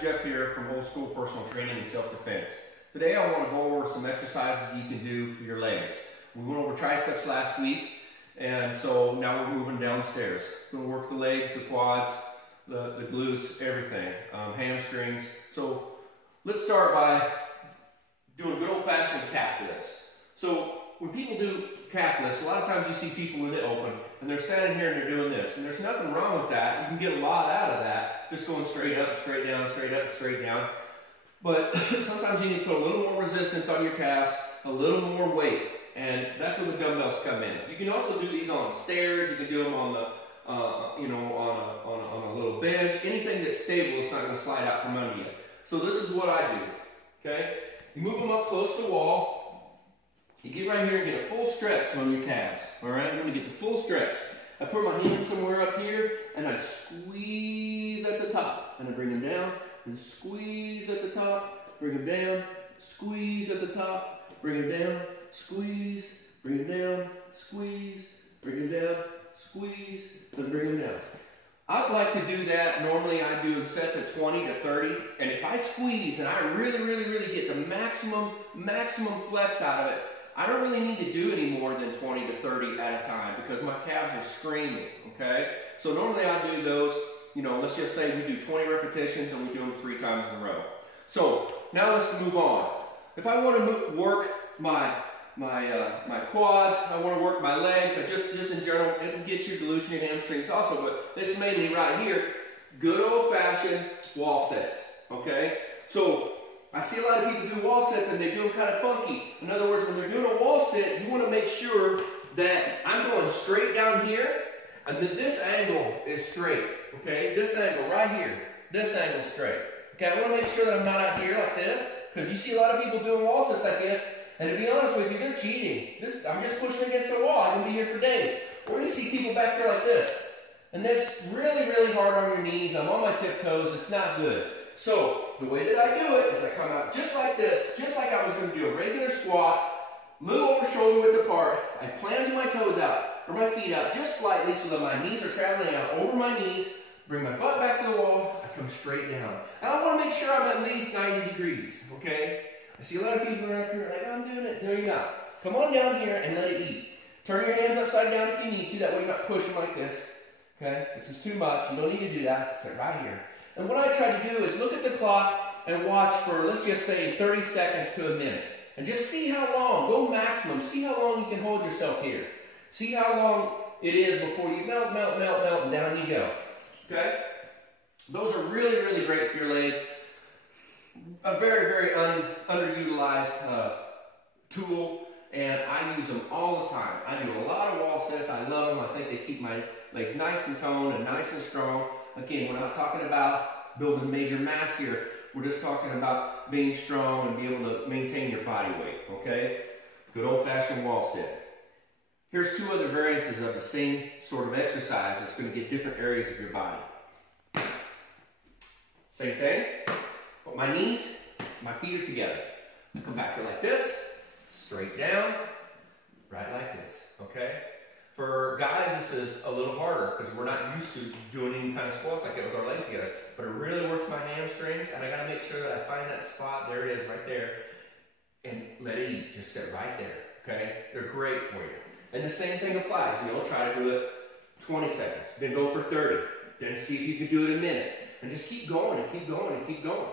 Jeff here from Old School Personal Training and Self-Defense. Today I want to go over some exercises you can do for your legs. We went over triceps last week, and so now we're moving downstairs. We're going to work the legs, the quads, the glutes, everything, hamstrings. So let's start by doing good old-fashioned calf lifts. So when people do calf lifts, a lot of times you see people with it open, and they're standing here and they're doing this. And there's nothing wrong with that. You can get a lot out of that, just going straight up, straight down, straight up, straight down. But sometimes you need to put a little more resistance on your calves, a little more weight, and that's where the dumbbells come in. You can also do these on stairs. You can do them on the, on a little bench. Anything that's stable is not going to slide out from under you. So this is what I do. Okay, you move them up close to the wall. You get right here and get a full stretch on your calves. All right, I'm going to get the full stretch. I put my hand somewhere up here and I squeeze at the top, and I bring them down and squeeze at the top, bring them down, squeeze at the top, bring them down, squeeze, bring them down, squeeze, bring them down, squeeze, and bring them down. I'd like to do that. Normally I do in sets of 20 to 30, and if I squeeze and I really get the maximum flex out of it, I don't really need to do any more than 20 to 30 at a time because my calves are screaming, okay? So normally I do those, let's just say we do 20 repetitions and we do them 3 times in a row. So now let's move on. If I want to work my quads, I want to work my legs, I just in general, it can get your glutes and your hamstrings also, but this mainly right here, good old-fashioned wall sets, okay? So I see a lot of people do wall sets and they do them kind of funky. In other words, when they're doing a wall set, you want to make sure that I'm going straight down here and that this angle is straight, okay? This angle right here, this angle straight. Okay, I want to make sure that I'm not out here like this, because you see a lot of people doing wall sets like this, and to be honest with you, they're cheating. I'm just pushing against the wall. I can be here for days. Or you see people back here like this, and this really hard on your knees. I'm on my tiptoes. It's not good. So the way that I do it is I come out just like this, just like I was going to do a regular squat, little over shoulder width apart. I plant my toes out, or my feet out just slightly so that my knees are traveling out over my knees, bring my butt back to the wall, I come straight down. And I want to make sure I'm at least 90 degrees, okay? I see a lot of people are up here like, I'm doing it. No, you're not. Come on down here and let it eat. Turn your hands upside down if you need to, that way you're not pushing like this, okay? This is too much. You don't need to do that. Sit right here. And what I try to do is look at the clock and watch for, let's just say, 30 seconds to a minute. And just see how long, go maximum, see how long you can hold yourself here. See how long it is before you melt, and down you go. Okay? Those are really great for your legs. A very underutilized tool, and I use them all the time. I do a lot of wall sets. I love them. I think they keep my legs nice and toned and nice and strong. Again, we're not talking about building major mass here. We're just talking about being strong and being able to maintain your body weight, okay? Good old-fashioned wall set. Here's 2 other variances of the same sort of exercise that's going to get different areas of your body. Same thing, but my knees, my feet are together. I come back here like this, straight down, right like this, okay? For guys, this is a little harder because we're not used to doing any kind of squats like that with our legs together. But it really works my hamstrings, and I got to make sure that I find that spot. There it is, right there, and let it eat. Just sit right there. Okay, they're great for you. And the same thing applies. Try to do it 20 seconds, then go for 30, then see if you can do it a minute, and just keep going and keep going and keep going.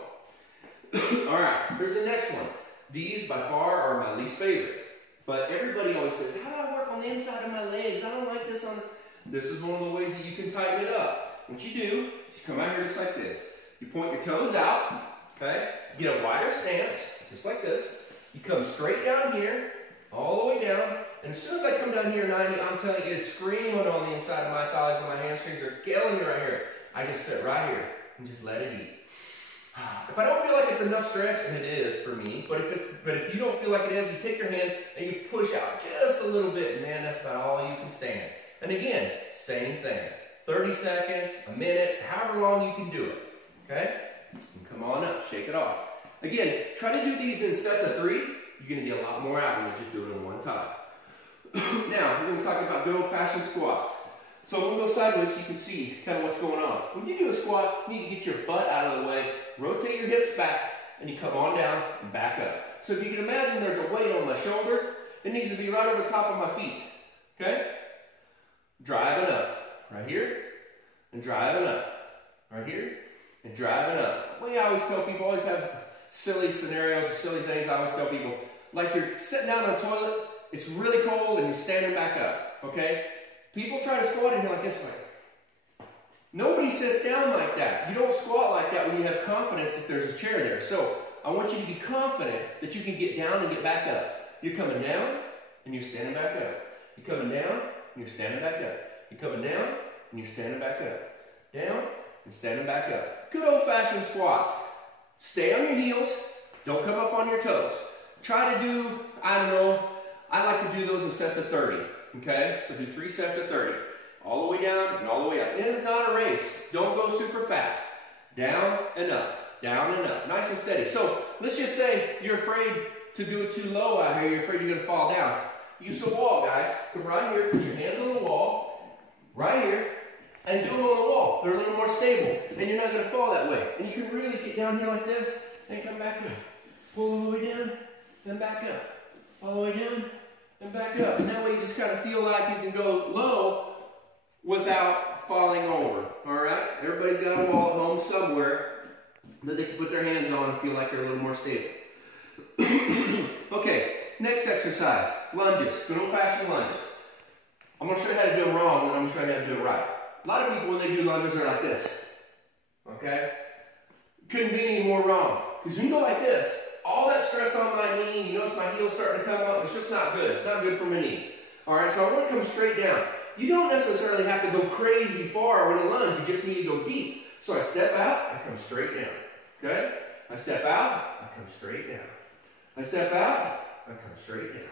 All right, here's the next one. These by far are my least favorite. But everybody always says, how do I work on the inside of my legs? I don't like this on the... This is one of the ways that you can tighten it up. What you do is you come out here just like this. You point your toes out, okay? Get a wider stance, just like this. You come straight down here, all the way down. And as soon as I come down here 90, I'm telling you, it's screaming on the inside of my thighs and my hamstrings are killing me right here. I just sit right here and just let it eat. If I don't feel like it's enough stretch, and it is for me, but if you don't feel like it is, you take your hands and you push out just a little bit, and man, that's about all you can stand. And again, same thing. 30 seconds, a minute, however long you can do it. Okay? And come on up, shake it off. Again, try to do these in sets of 3. You're going to get a lot more out of them than just do it in one time. Now, we're going to talk about good old-fashioned squats. So I'm going to go sideways so you can see kind of what's going on. When you do a squat, you need to get your butt out of the way, rotate your hips back, and you come on down and back up. So if you can imagine there's a weight on my shoulder, it needs to be right over the top of my feet. Okay? Driving up. Right here. And driving up. Right here. And driving up. The way I always tell people, I always have silly scenarios, silly things I always tell people. Like you're sitting down on a toilet, it's really cold, and you're standing back up. Okay? People try to squat in here like this way. Nobody sits down like that. You don't squat like that when you have confidence that there's a chair there. So I want you to be confident that you can get down and get back up. You're coming down and you're standing back up. You're coming down and you're standing back up. You're coming down and you're standing back up. Down and standing back up. Good old-fashioned squats. Stay on your heels. Don't come up on your toes. Try to do, I don't know, I like to do those in sets of 30. Okay, so do 3 sets of 30. All the way down and all the way up. And it's not a race. Don't go super fast. Down and up. Down and up. Nice and steady. So let's just say you're afraid to do it too low out here. You're afraid you're going to fall down. Use the wall, guys. Come right here. Put your hands on the wall. Right here. And do them on the wall. They're a little more stable. And you're not going to fall that way. And you can really get down here like this and come back up. Pull all the way down. Then back up. All the way down. And back up. And that way you just kind of feel like you can go low without falling over. Alright? Everybody's got a wall at home somewhere that they can put their hands on and feel like they're a little more stable. Okay, next exercise. Lunges. Good old-fashioned lunges. I'm going to show you how to do them wrong, and I'm going to show you how to do it right. A lot of people, when they do lunges, are like this. Okay? Couldn't be any more wrong. Because when you go like this, all that stress on my knee, you notice my heel's starting to come up, it's just not good. It's not good for my knees. Alright, so I want to come straight down. You don't necessarily have to go crazy far when you lunge, you just need to go deep. So I step out, I come straight down. Okay? I step out, I come straight down. I step out, I come straight down.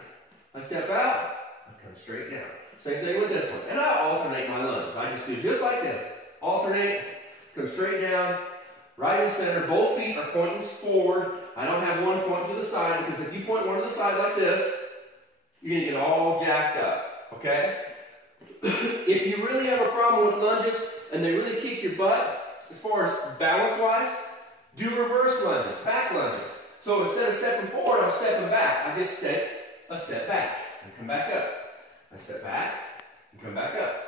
I step out, I come straight down. Same thing with this one. And I alternate my lunges. I just do just like this. Alternate, come straight down, right in center. Both feet are pointing forward. I don't have one point to the side, because if you point one to the side like this, you're going to get all jacked up, okay? If you really have a problem with lunges and they really kick your butt, as far as balance-wise, do reverse lunges, back lunges. So instead of stepping forward, I'm stepping back. I just take a step back and come back up. I step back and come back up.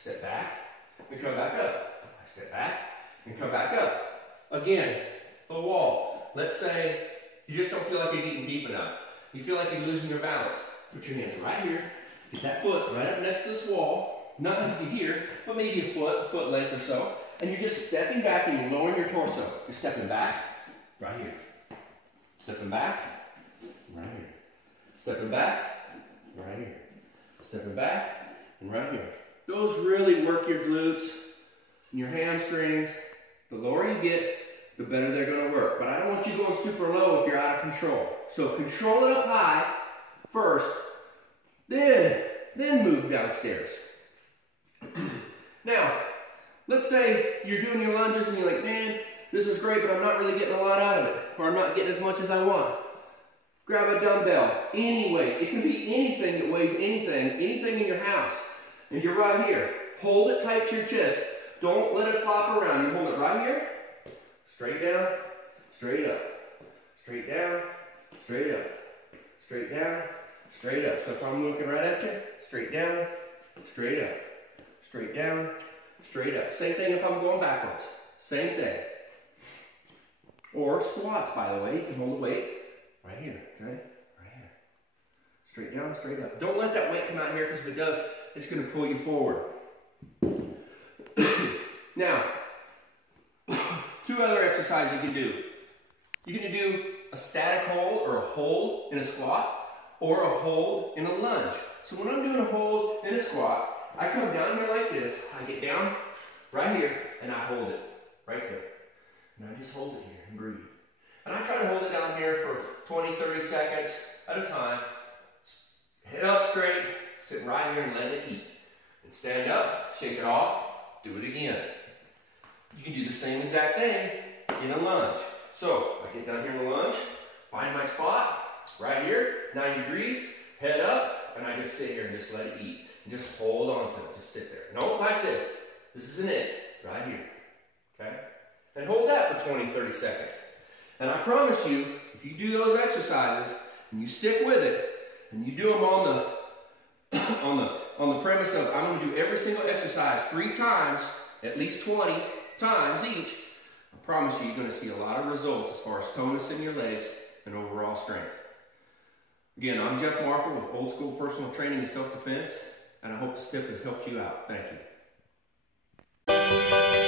Step back and come back up. I step back and come back up. Again, the wall. Let's say you just don't feel like you're getting deep enough. You feel like you're losing your balance. Put your hands right here. Get that foot right up next to this wall. Not like here, but maybe a foot length or so. And you're just stepping back and you're lowering your torso. You're stepping back, right here. Stepping back, right here. Stepping back, right here. Stepping back, and right here. Those really work your glutes and your hamstrings. The lower you get, the better they're going to work. But I don't want you going super low if you're out of control. So control it up high first, then move downstairs. Now, let's say you're doing your lunges and you're like, man, this is great, but I'm not really getting a lot out of it, or I'm not getting as much as I want. Grab a dumbbell, any weight. It can be anything that weighs anything in your house. And you're right here. Hold it tight to your chest. Don't let it flop around. You hold it right here. Straight down, straight up. Straight down, straight up. Straight down, straight up. So if I'm looking right at you, straight down, straight up. Straight down, straight up. Same thing if I'm going backwards. Same thing. Or squats, by the way. You can hold the weight right here, okay? Right here. Straight down, straight up. Don't let that weight come out here, because if it does, it's going to pull you forward. Now, 2 other exercises you can do. You can do a static hold or a hold in a squat, or a hold in a lunge. So when I'm doing a hold in a squat, I come down here like this. I get down right here, and I hold it right there. And I just hold it here and breathe. And I try to hold it down here for 20, 30 seconds at a time. Head up straight, sit right here and let it eat. And stand up, shake it off, do it again. You can do the same exact thing in a lunge. So, I get down here in the lunge, find my spot, right here, 90 degrees, head up, and I just sit here and just let it eat. and just hold on to it. Just sit there. No, like this. This isn't it. Right here. Okay? And hold that for 20, 30 seconds. And I promise you, if you do those exercises and you stick with it, and you do them on the premise of I'm going to do every single exercise 3 times, at least 20 times each, I promise you, you're going to see a lot of results as far as tonus in your legs and overall strength. Again, I'm Jeff Markle with Old School Personal Training and Self-Defense, and I hope this tip has helped you out. Thank you.